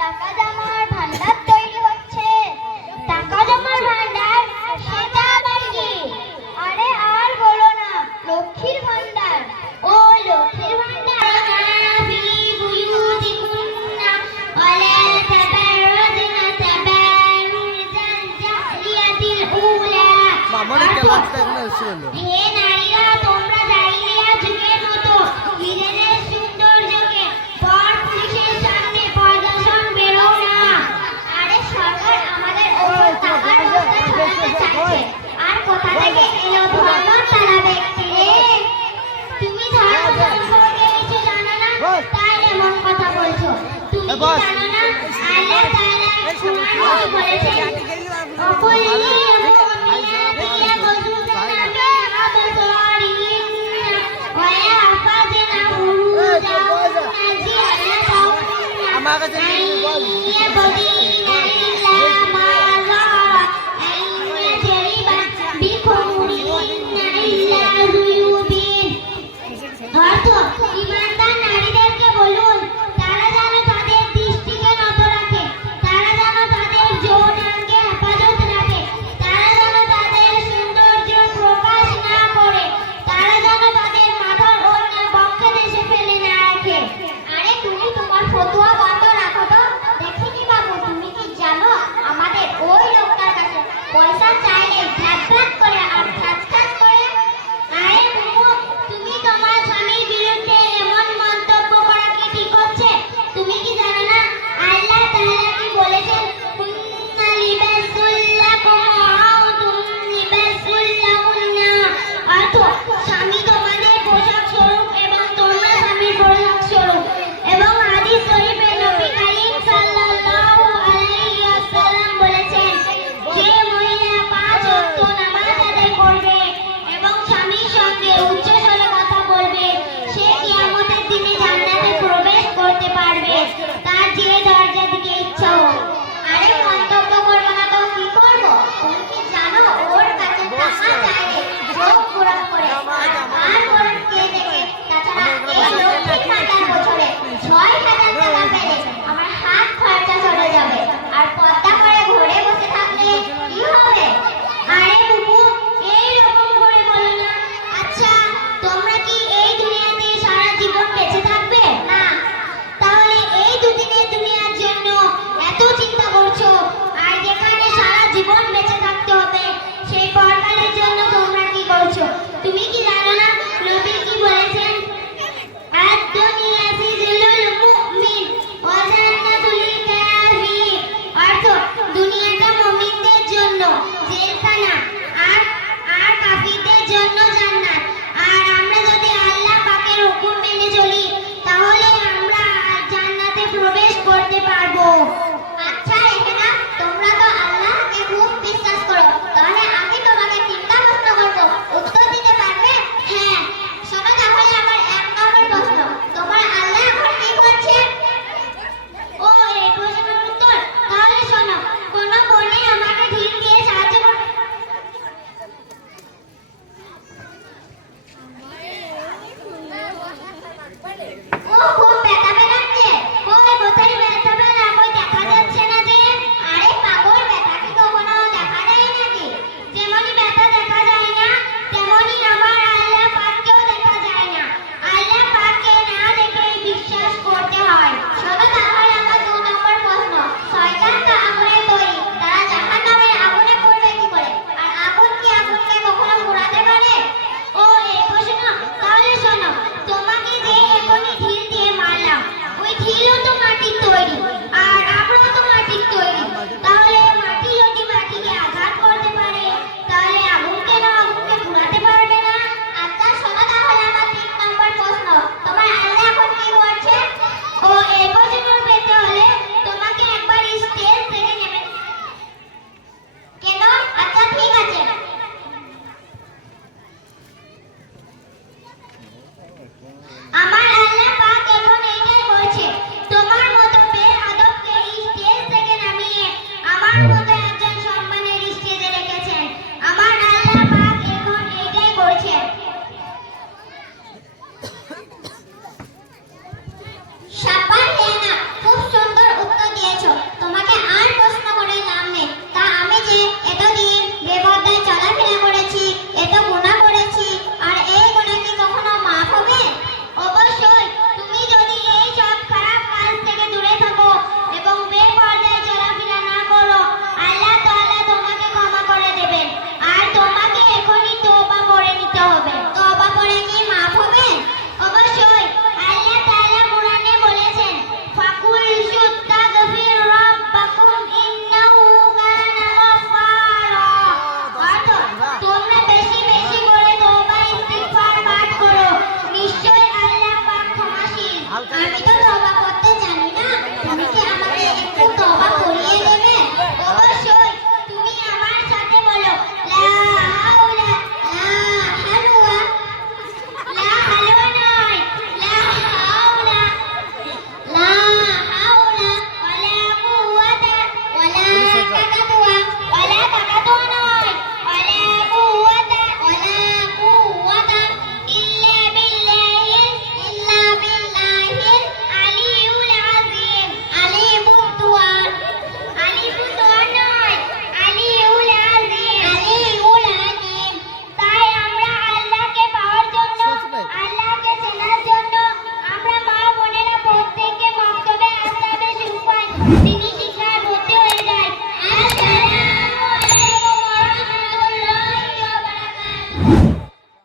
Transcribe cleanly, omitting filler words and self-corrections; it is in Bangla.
টাকা জমার ভান্ডার তৈরি হচ্ছে। টাকা জমার ভান্ডার সেটা আবার কি? আরে আর বলো না, লক্ষ্মীর ভান্ডার। ও লক্ষ্মীর ভান্ডার হে নারীরা, তোমরা জাহিলিয়া যুগের মতো নিজেদের সৌন্দর্যকে পর পুলিশের সামনে প্রদর্শন বেরো না। আরে সরকার আমাদের ওপর টাকার বস্তা ছড়াতে চাইছে। আর কোথা থেকে এলো ধর্ম তারা ব্যক্তি রে? তুমি ধর্ম সম্পর্কে কিছু জানো না, তাই এমন কথা বলছো। তুমি কি জানো না আল্লাহ তাআলা কুরআনে বলেছেন, অকুল্লি ইমানদার নারীদেরকে বলুন তারা যেন তাদের দৃষ্টিকে নত রাখে, তারা যেন তাদের যৌনাঙ্গকে হেফাজত রাখে, তারা যেন তাদের সৌন্দর্য প্রকাশ না করে, তারা যেন তাদের মাথার ওড়না বক্ষে দেশে ফেলে না রাখে। আরে তুমি তোমার ফতোয়া বন্ধ রাখো তো। দেখিনি বাবু, তুমি কি জানো আমাদের ওই লোকটার কাছে পয়সা চাইলে ভ্যাট ভ্যাট করে আর খ্যাচ খ্যাচ করে। আরে তুমি তোমার স্বামীর বিরুদ্ধে এমন মন্তব্য করা কি ঠিক হচ্ছে? তুমি কি জানো না আল্লাহ তাআলা কি বলেছেন, কুন্না লিবাসুল লাকুম ওয়া আনতুম লিবাসুল লাহুন্না। অর্থাৎ স্বামী তোমাদের পোশাক স্বরূপ এবং তোমরা স্বামীর পোশাক স্বরূপ। এবং হাদিস শরীফে নবী করিম সাল্লাল্লাহু আলাইহি ওয়াসাল্লাম বলেছেন, যে মহিলা 5 ওয়াক্ত নামাজ আদায় করবে এবং স্বামীর সঙ্গে উচ্চ স্বরে কথা বলবে, সে কিয়ামতের দিনে জান্নাতে প্রবেশ করতে পারবে, তার যে দরজা দিকে ইচ্ছা হোক। আরে মন্তব্য করবো না তো কি করবো? তুমি কি জানো ওর কাছে টাকা চাইলে চোখ পুরান করে আর ওর কে দেখে। তাছাড়া এই লক্ষ্মীর ভান্ডার বছরে 6,000 টাকা পেলে আমার হাত খরচা চলে যাবে। আর পর্দা করে ঘরে বসে থাকলে কি হবে? আরে বুবু, এই রকম করে বলো না। আচ্ছা, তোমরা কি এই দুনিয়াতে সারা জীবন বেঁচে থাকবে? না। তাহলে এই দুদিনের দুনিয়ার জন্য এত চিন্তা করছো, আর যেখানে সারা জীবন বেঁচে থাকতে হবে সেই পরকালের জন্য তোমরা কি করছো? তুমি কি